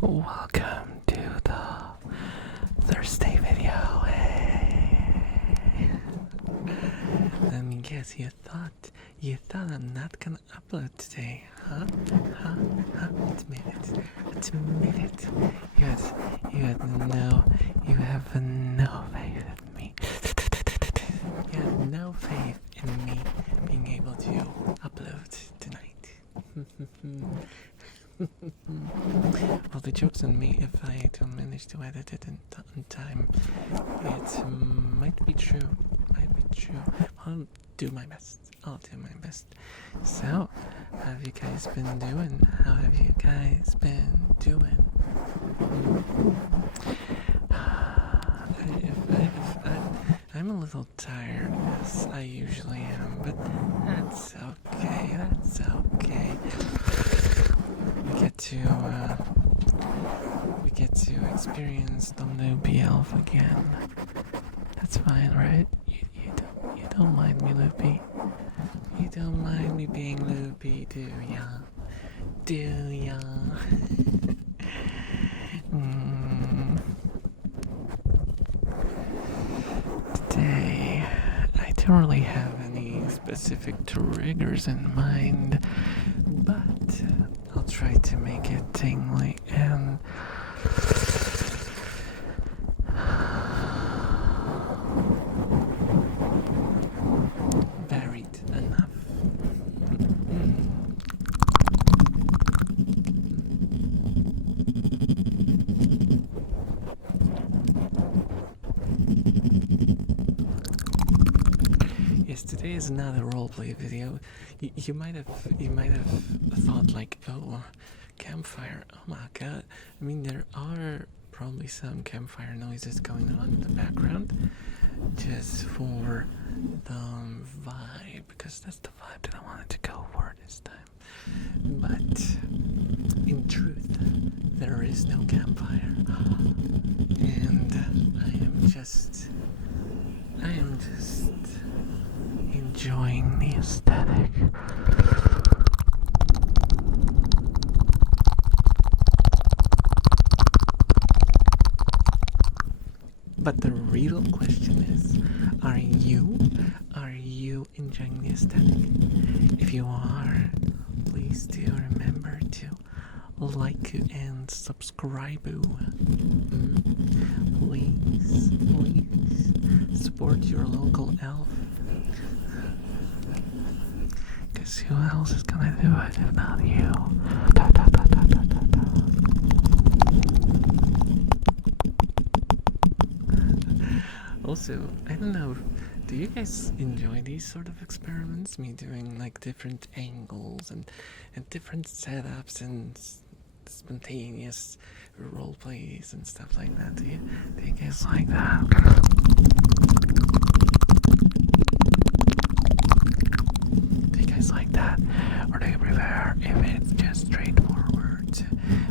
Welcome to the Thursday video. Hey. Let me guess, you thought I'm not gonna upload today, huh? Admit it. You have no faith in me. You have no faith in me being able to upload tonight. Well, the joke's on me if I don't manage to edit it in time. It might be true. I'll do my best. So, how have you guys been doing? I'm a little tired, as I usually am, but that's okay. We get to experience the loopy elf again. That's fine, right? You don't mind me, loopy. You don't mind me being loopy, do ya? Today, I don't really have any specific triggers in mind, but I'll try to make it tingly and varied enough. Yes, today is not a roleplay video. You might have thought like, oh, Campfire. Oh my god. I mean, there are probably some campfire noises going on in the background, just for the vibe, because that's the vibe that I wanted to go for this time. But in truth, there is no campfire, and I am just enjoying the aesthetic. But the real question is, are you enjoying the aesthetic? If you are, please do remember to like and subscribe. Please support your local elf. Because who else is gonna do it if not you? Also, I don't know, do you guys enjoy these sort of experiments? Me doing like different angles and different setups and spontaneous role plays and stuff like that. Do you guys like that? Do you guys like that? Or do you prefer if it's just straightforward?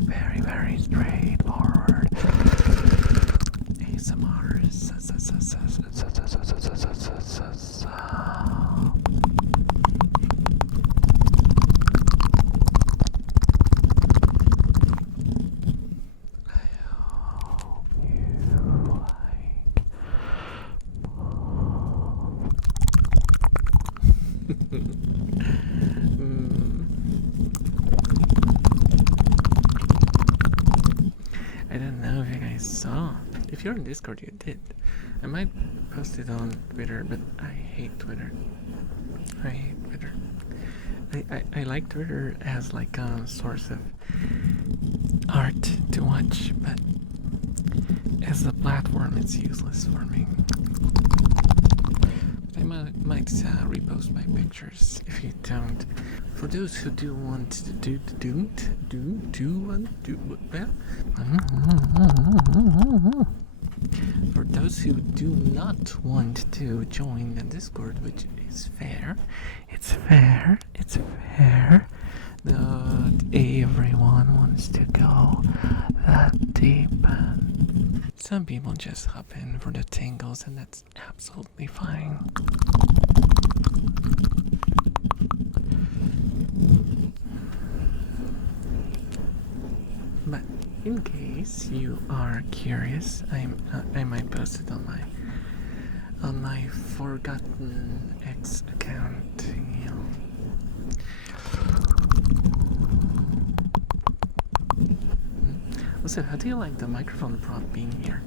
Very, very straightforward. ASMR. I don't know if you guys saw. If you're on Discord, you did. I might post it on Twitter, but I hate Twitter. I like Twitter as like a source of art to watch, but as a platform, it's useless for me. I might repost my pictures if you don't. For those who do want to for those who do not want to join the Discord, which is fair, it's fair. Not everyone wants to go that deep. Some people just hop in for the tingles, and that's absolutely fine. in case you are curious, I might post it on my forgotten X account. Also, how do you like the microphone prop being here?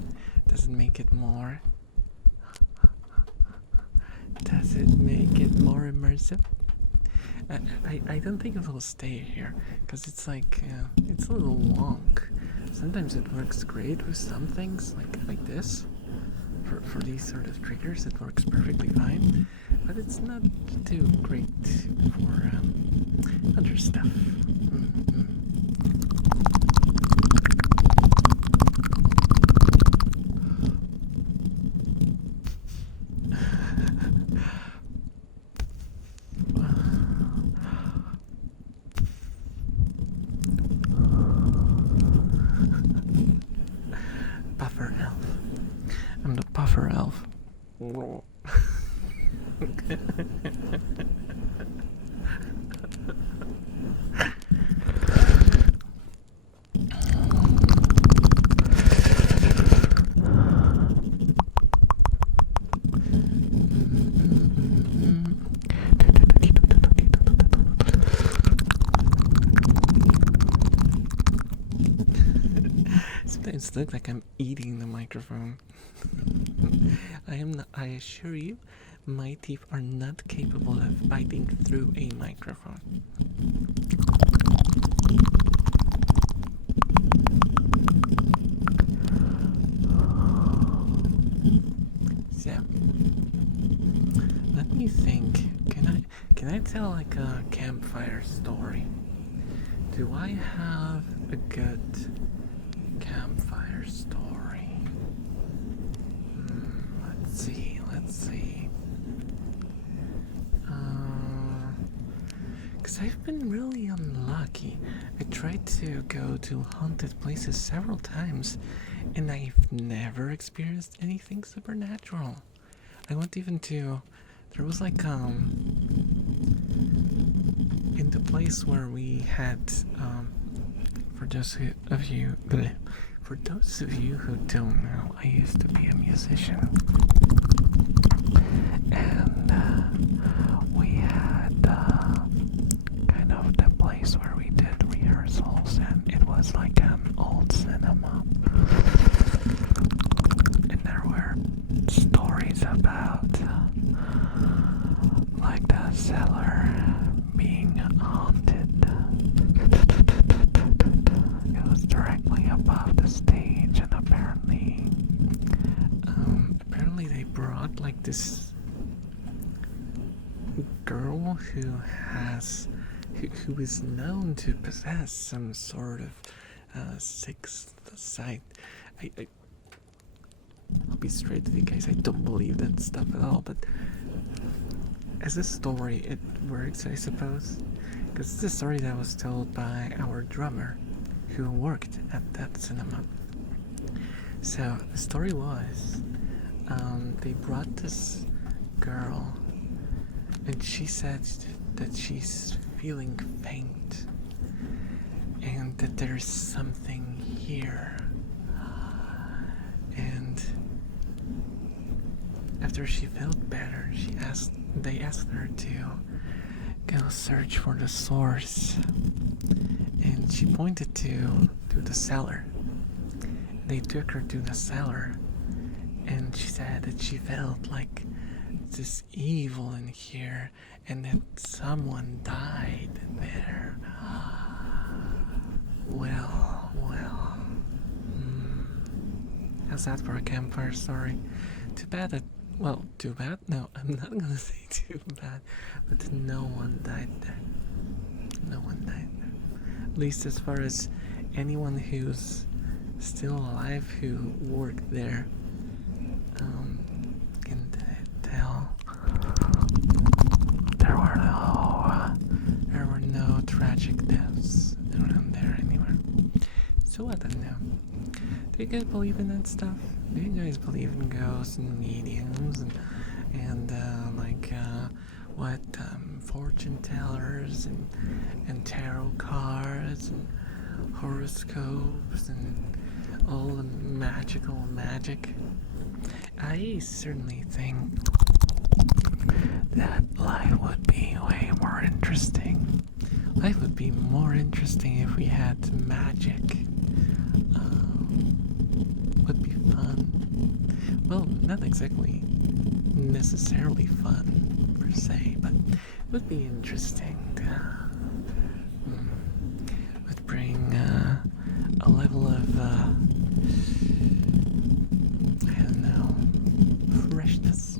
Does it make it more? Does it make it more immersive? I don't think it will stay here because it's like it's a little long. Sometimes it works great with some things like this. For these sort of triggers, it works perfectly fine, but it's not too great for other stuff. Buffer elf. I'm the buffer elf. Sometimes it looks like I'm eating the microphone. I assure you, my teeth are not capable of biting through a microphone. So, let me think. Can I tell like a campfire story? Do I have a good campfire story? Let's see. Because I've been really unlucky. I tried to go to haunted places several times, and I've never experienced anything supernatural. I went even to... There was like, in the place where we had, for those of you who don't know, I used to be a musician, and we had kind of the place where we did rehearsals, and it was like an old cinema, and there were stories about like the cellar being haunted. It was directly above the stage, and apparently they brought like this girl who is known to possess some sort of sixth sight. I'll be straight with you guys, I don't believe that stuff at all, but as a story, it works, I suppose, because it's a story that was told by our drummer who worked at that cinema. So the story was, they brought this girl, and she said that she's feeling faint, and that there's something here. And after she felt better, they asked her to go search for the source, and she pointed to the cellar. They took her to the cellar, and she said that she felt like this evil in here, and that someone died there. Well. How's that for a campfire story? Too bad that, well, too bad? No, I'm not gonna say too bad, but no one died there. No one died there. At least as far as anyone who's still alive who worked there can tell. There were no tragic deaths around there anywhere. So I don't know. Do you guys believe in that stuff? Do you guys believe in ghosts and mediums and fortune tellers and tarot cards and horoscopes and all the magical magic, I certainly think that life would be way more interesting. Life would be more interesting if we had magic. Would be fun. Well, not exactly necessarily fun per se, but it would be interesting. Would bring a level of I don't know, freshness.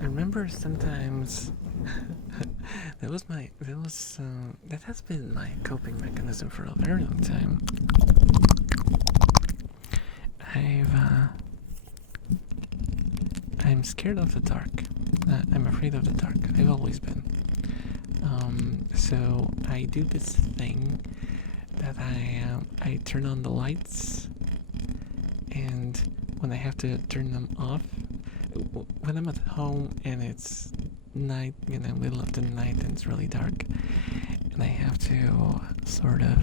I remember sometimes that has been my coping mechanism for a very long time. I'm scared of the dark. I'm afraid of the dark. I've always been. So I do this thing that I turn on the lights, and when I have to turn them off, when I'm at home and it's night, middle of the night, and it's really dark, and I have to sort of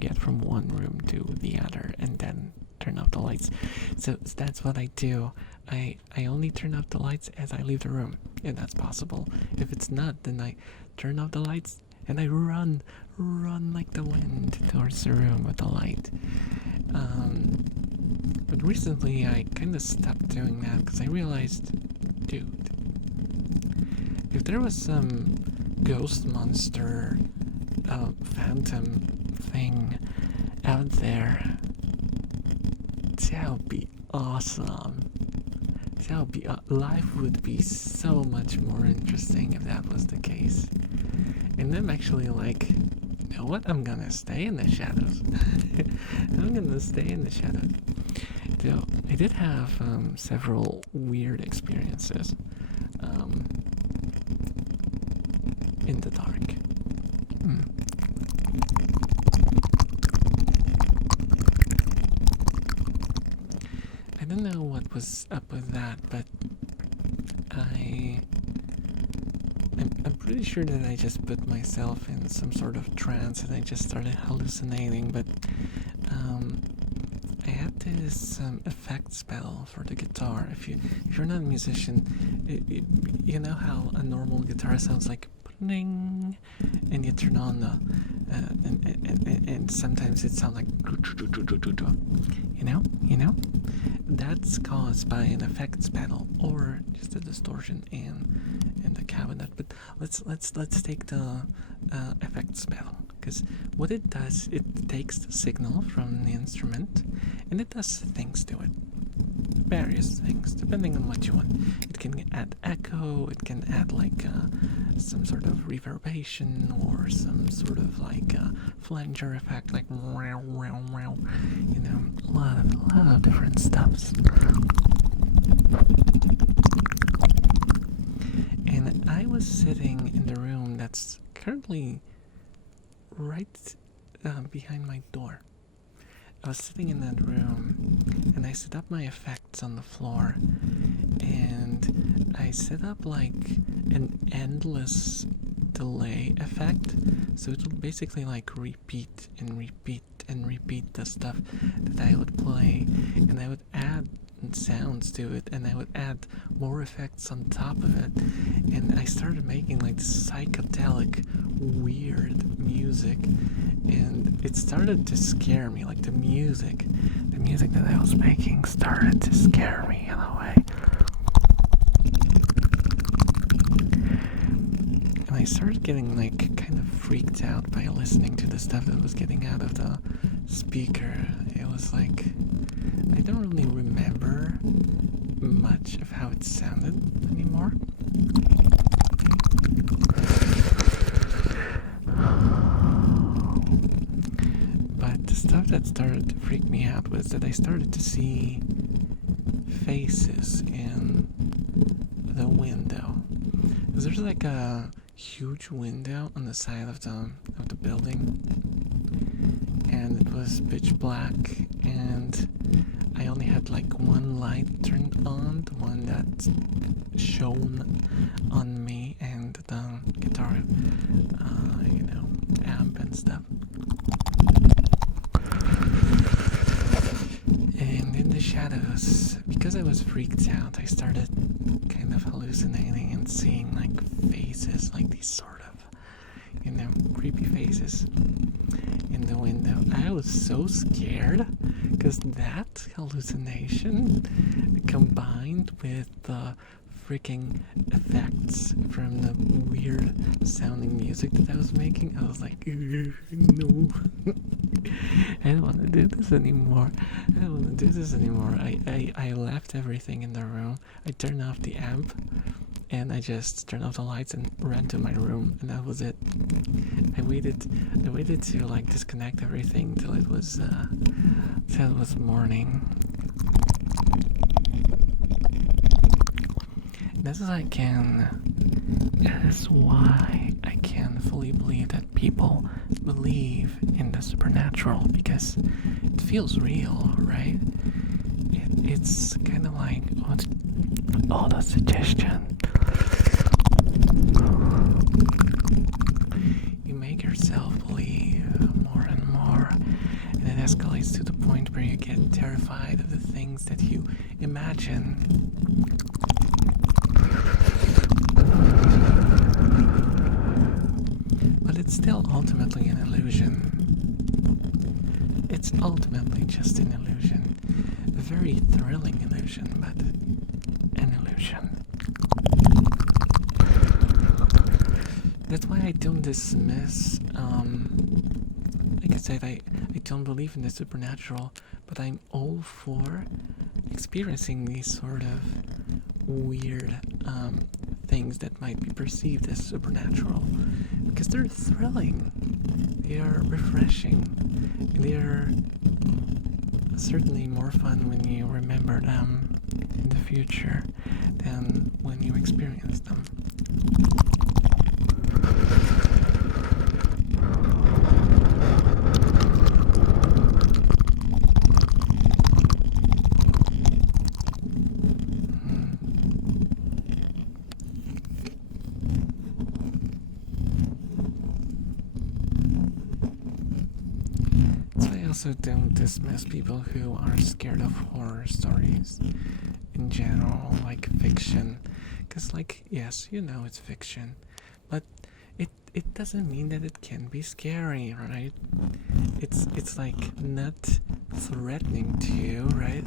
get from one room to the other and then turn off the lights. So that's what I do. I only turn off the lights as I leave the room, if that's possible. If it's not, then I turn off the lights and I run like the wind towards the room with the light. But recently I kind of stopped doing that because I realized, dude, if there was some ghost monster, phantom thing out there, that would be awesome. Life would be so much more interesting if that was the case. And I'm actually like, you know what? I'm gonna stay in the shadows. I'm gonna stay in the shadows. So I did have several weird experiences in the dark. I don't know what was up with that, but I'm pretty sure that I just put myself in some sort of trance and I just started hallucinating, but I had this effect spell for the guitar. If you're not a musician, you know how a normal guitar sounds like ding, and you turn on the and sometimes it sounds like you know that's caused by an effects pedal or just a distortion in the cabinet. But let's take the effects pedal, because what it does, it takes the signal from the instrument and it does things to it, various things depending on what you want. It can add echo, it can add like some sort of reverberation or some sort of like flanger effect, like a lot of different stuffs. And I was sitting in the room that's currently right behind my door. I was sitting in that room and I set up my effects on the floor, and I set up like an endless delay effect, so it would basically like repeat and repeat and repeat the stuff that I would play, and I would add sounds to it, and I would add more effects on top of it, and I started making like psychedelic weird music, and it started to scare me. Like the music that I was making started to scare me in a way, and I started getting like kind of freaked out by listening to the stuff that was getting out of the speaker. It was like, I don't really remember much of how it sounded anymore. But the stuff that started to freak me out was that I started to see faces in the window. Because there's like a huge window on the side of the building, and it was pitch black, and I only had had like one light turned on, the one that shone on me, and the guitar, amp and stuff. And in the shadows, because I was freaked out, I started kind of hallucinating and seeing like faces, like these sort of, creepy faces in the window. I was so scared because that hallucination combined with the freaking effects from the weird sounding music that I was making, I was like, no. I don't want to do this anymore. I left everything in the room. I turned off the amp and I just turned off the lights and ran to my room, and that was it. I waited to like disconnect everything till it was morning. That's why I can fully believe that people believe in the supernatural, because it feels real, right? It's kind of like all the suggestion. You make yourself believe more and more, and it escalates to the point where you get terrified of the things that you imagine. But it's still ultimately an illusion. It's ultimately just an illusion. A very thrilling illusion, but an illusion. That's why I don't dismiss, like I said, I don't believe in the supernatural, but I'm all for experiencing these sort of weird things that might be perceived as supernatural, because they're thrilling, they are refreshing, they are certainly more fun when you remember them in the future than when you experience them. I also don't dismiss people who are scared of horror stories in general, like fiction, because yes, it's fiction, but it doesn't mean that it can be scary, right? It's like not threatening to you, right?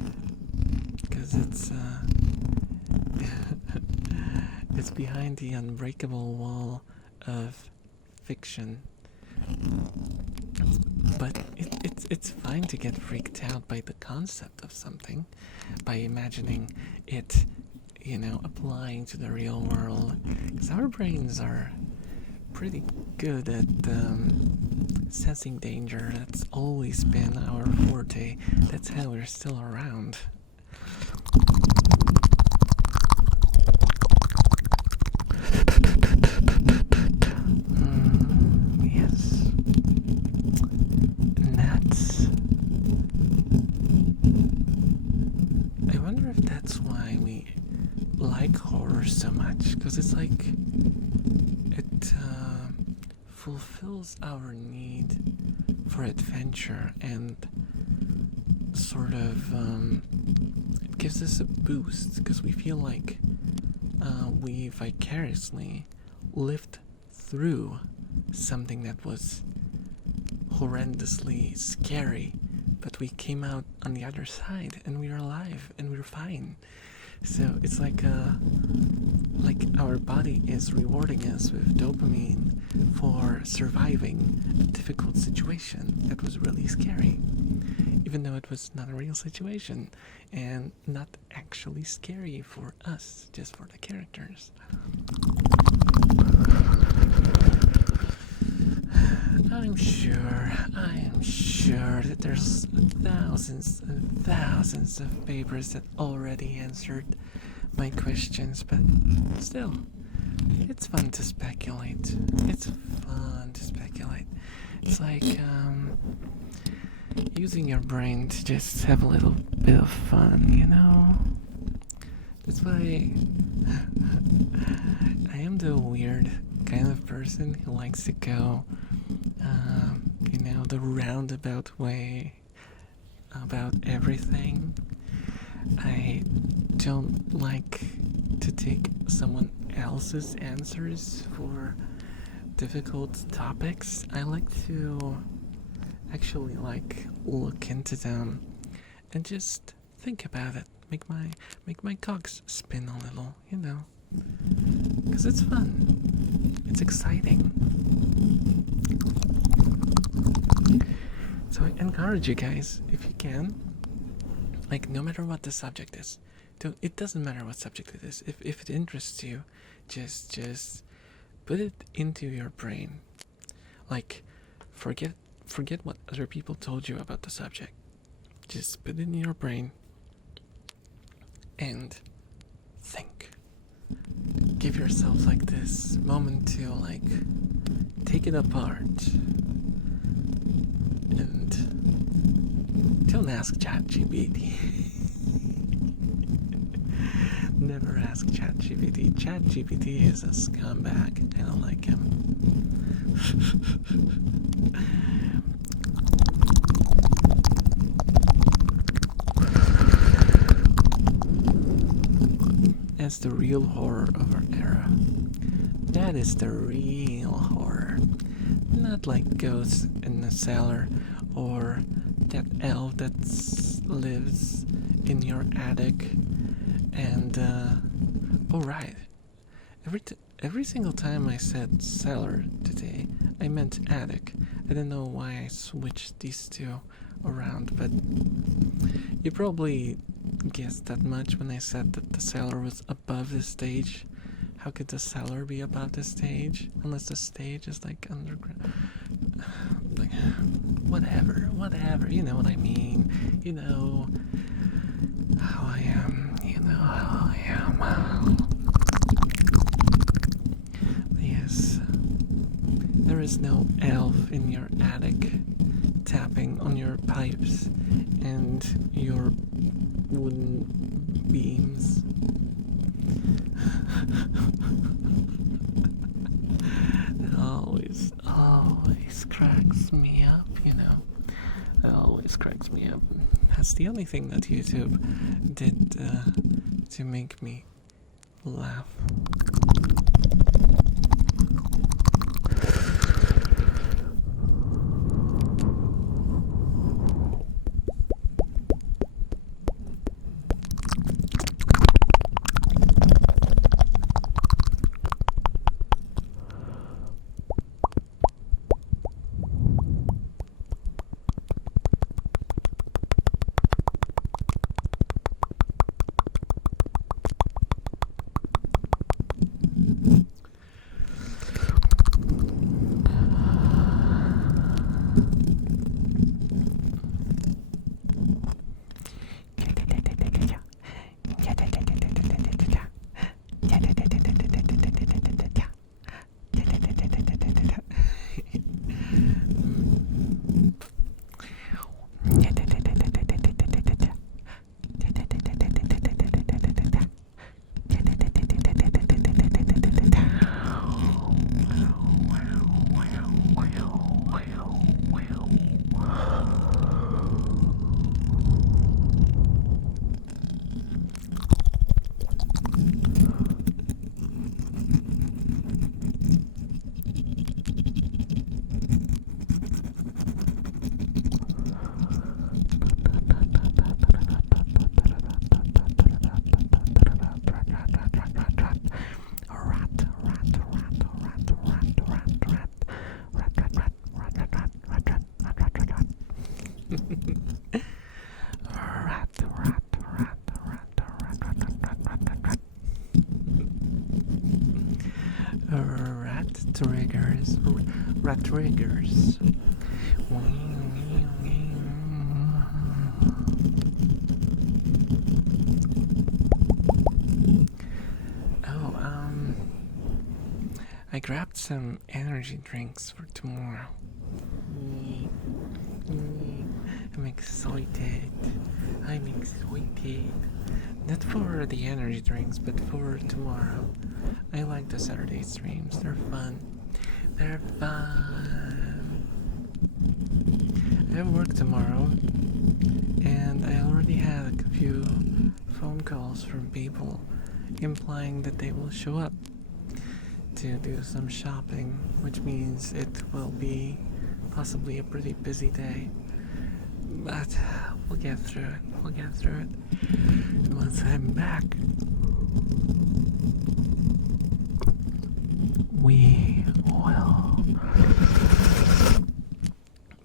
Because it's it's behind the unbreakable wall of fiction. But it's fine to get freaked out by the concept of something, by imagining it, applying to the real world. Because our brains are pretty good at sensing danger. That's always been our forte. That's how we're still around. Yes. I wonder if that's why we like horror so much, because it's like it fulfills our need for adventure and sort of it gives us a boost, because we feel like we vicariously lived through something that was horrendously scary, but we came out on the other side and we are alive and we're fine. So it's like our body is rewarding us with dopamine for surviving a difficult situation that was really scary, even though it was not a real situation and not actually scary for us, just for the characters. I am sure that there's thousands and thousands of papers that already answered my questions, but still, it's fun to speculate. It's like, using your brain to just have a little bit of fun, you know? That's why I am the weird kind of person who likes to go, the roundabout way about everything. I don't like to take someone else's answers for difficult topics. I like to actually look into them and just think about it. Make my cogs spin a little, you know. 'Cause it's fun. It's exciting. So I encourage you guys, if you can, no matter what the subject is, it doesn't matter what subject it is. If it interests you, just put it into your brain. Forget what other people told you about the subject. Just put it in your brain and think. Give yourself this moment to take it apart. And don't ask ChatGPT. Never ask ChatGPT. ChatGPT is a scumbag. I don't like him. That's the real horror of our era. That is the real horror. Not like ghosts in the cellar or that elf that lives in your attic. And oh right, every single time I said cellar today, I meant attic. I don't know why I switched these two around, but you probably guessed that much when I said that the cellar was above the stage. How could the cellar be above the stage unless the stage is underground? Whatever, you know what I mean. You know how I am, Yes, there is no elf in your attic tapping on your pipes and your wooden beams. It always cracks me up, It always cracks me up. That's the only thing that YouTube did to make me laugh. Rat triggers. I grabbed some energy drinks for tomorrow. I'm excited. I'm excited. Not for the energy drinks, but for tomorrow. I like the Saturday streams. They're fun. They're fun. I have work tomorrow, and I already had a few phone calls from people implying that they will show up to do some shopping, which means it will be possibly a pretty busy day. But we'll get through it. We'll get through it. And once I'm back, we will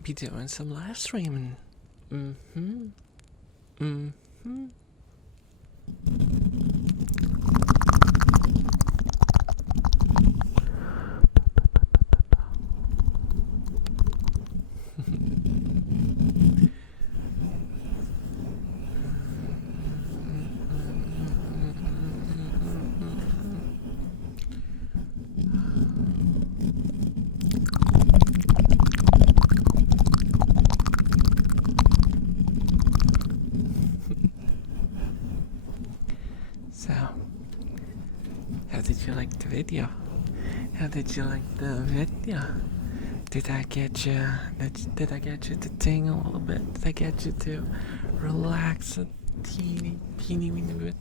be doing some live streaming. Mm-hmm. Mm-hmm. So, how did you like the video? How did you like the video? Did I get you? Did I get you to tingle a little bit? Did I get you to relax a teeny weeny bit?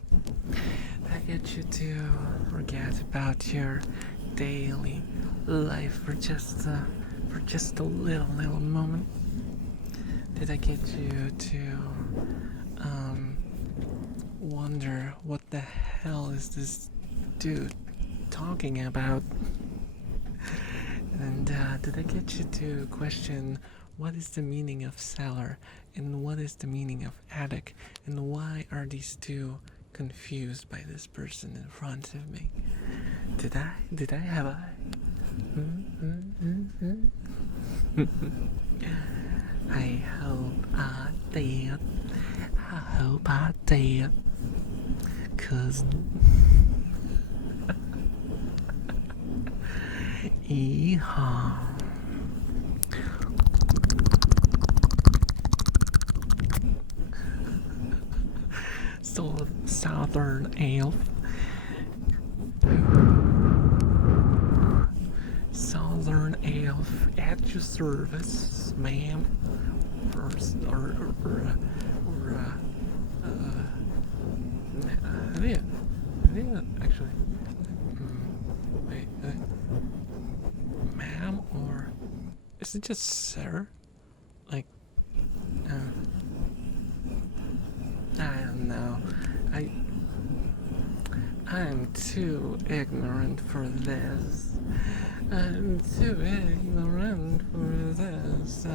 Did I get you to forget about your daily life for just a little moment? Did I get you to wonder what the hell is this dude talking about? And did I get you to question what is the meaning of cellar and what is the meaning of attic, and why are these two confused by this person in front of me? Did I have I? I hope I did. I hope I did. 'Cause yeehaw. So Southern Elf. Southern Elf at your service, ma'am. I didn't actually. Wait, ma'am, or is it just sir? Like, I don't know. I'm too ignorant for this. I'm too ignorant for this.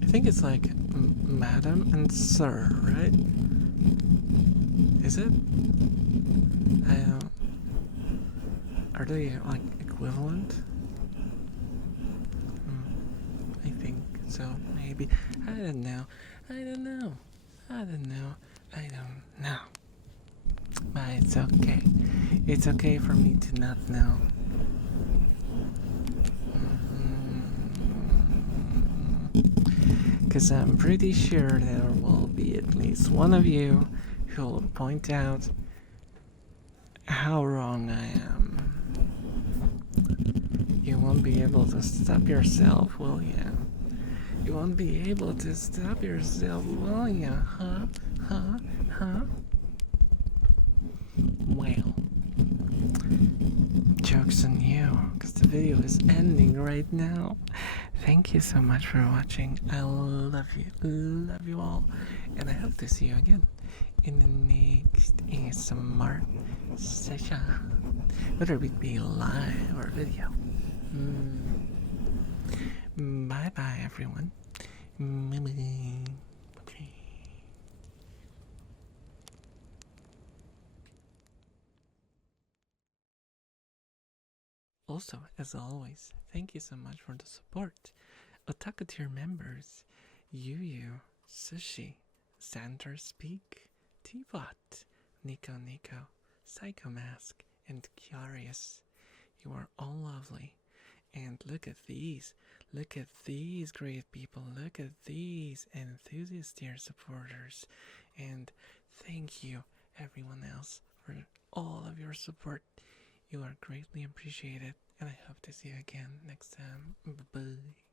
I think it's like madam and sir, right? Is it? I don't. Are they like equivalent? I think so, maybe. I don't know. But it's okay. It's okay for me to not know. Because I'm pretty sure there will be at least one of you who will point out how wrong I am. You won't be able to stop yourself, will you? You won't be able to stop yourself, will you? Huh? Well, joke's on you, because the video is ending right now. Thank you so much for watching. I love you all, and I hope to see you again in the next ASMR session, whether it be live or video. Bye bye, everyone. Bye. Also, as always, thank you so much for the support. Otaku tier members Yu, Sushi, Xander Speak, T-Bot, Nico, Psycho Mask, and Curious. You are all lovely. And look at these great people, look at these enthusiast tier supporters. And thank you everyone else for all of your support. You are greatly appreciated, and I hope to see you again next time. Bye.